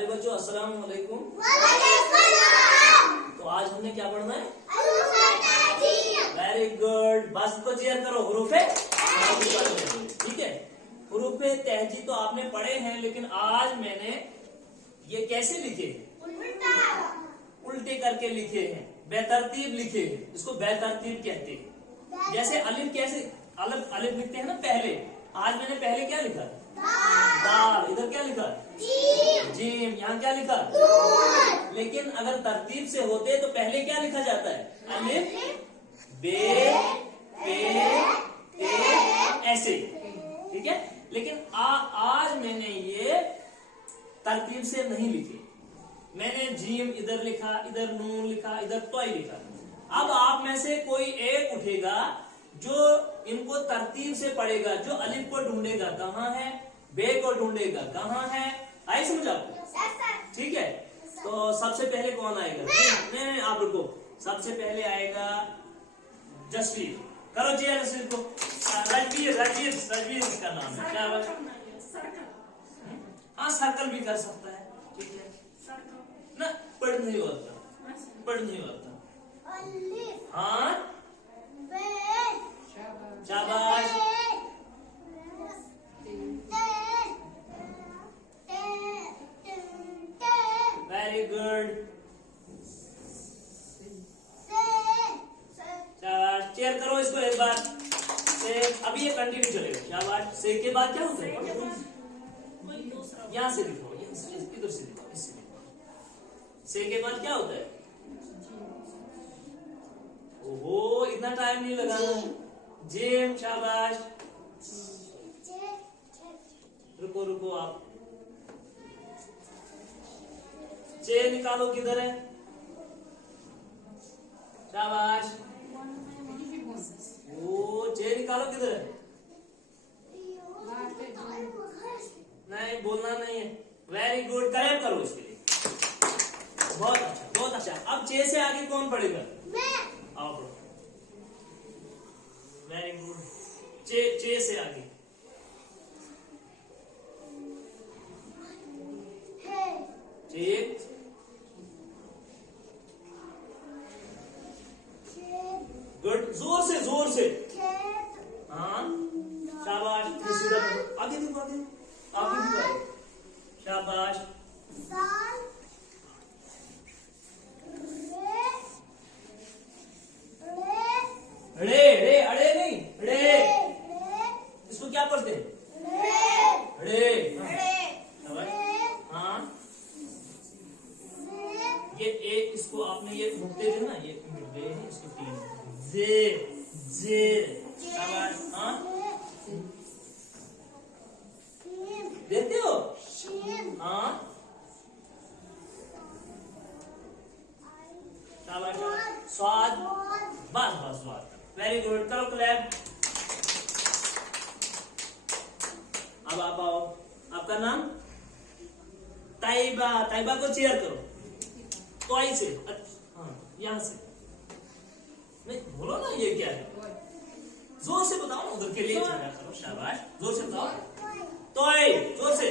प्यारे बच्चों, अस्सलाम वालेकुम। तो आज हमने क्या पढ़ना है? Very good. बस को चेयर करो। हुरूफे ठीक है। हुरूफे तहजी तो आपने पढ़े हैं, लेकिन आज मैंने ये कैसे लिखे? उल्टे करके लिखे हैं, बेतरतीब लिखे हैं। इसको बेतरतीब कहते हैं। जैसे अलिफ कैसे अलग अलिफ लिखते हैं ना पहले, आज मैंने पहले क्या लिखा? दाल। इधर क्या लिखा? जीम। यहाँ क्या लिखा? लेकिन अगर तरतीब से होते तो पहले क्या लिखा जाता है? अलिफ बे पे ते ऐसे, ठीक है। लेकिन आज मैंने ये तरतीब से नहीं लिखे। मैंने जीम इधर लिखा, इधर नून लिखा, इधर तोय लिखा। अब आप में से कोई एक उठेगा जो इनको तरतीब से पढ़ेगा, जो अलिफ को ढूंढेगा कहाँ है, बे को ढूंढेगा कहाँ है। आई समझ आपको? ठीक है। तो सबसे पहले कौन आएगा? नहीं, आप रुको। सबसे पहले आएगा जसवीर। करो जी जसवीर को। रजवीर इसका नाम है। क्या बात? हाँ, सर्कल भी कर सकता है। ठीक है ना। पढ़ नहीं होता। हाँ, शाबाश। Very good. शाबाश। चेयर करो इसको एक बार से। अभी ये कंटिन्यू चलेगा। शाबाश। से के बाद क्या होता है? यहाँ से लिखो, इधर से लिखो, इससे लिखो। से के बाद क्या होता है? ओहो, इतना टाइम नहीं लगाना। जिम। शाबाश। रुको आप। चे निकालो, किधर है? शाबाश। ओ, चे निकालो, किधर है? नहीं, बोलना नहीं है। Very good. करेक्ट करो इसके लिए। बहुत अच्छा। अब चे से आगे कौन पढ़ेगा? आओ पढ़ो। Very good. चे से आगे गुड। जोर से। हाँ, शाबाश। आगे देखो। शाबाश। अड़े नहीं, इसको क्या पढ़ते हैं? हाँ, ये एक, इसको आपने ये मुकते थे ना, ये मिट गए हैं। इसको तीन जे। हाँ, देखते हो? हाँ, स्वाद। बस स्वाद। Very good. करो क्लैप। अब आप आओ। आपका नाम? ताइबा को चेयर करो। तो आई से। हाँ, यहाँ से नहीं बोलो ना। ये क्या है? जोर से बताओ ना। उधर के लिए करो। शाबाश। जोर से बताओ। तोय। जोर से।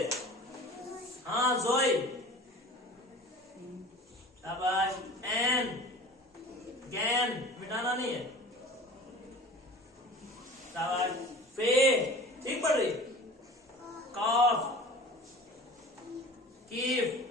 हाँ, जोय। शाबाश। एन। गैन। मिटाना नहीं है। शाबाश। फे। ठीक पढ़ रही। काफ। कीफ।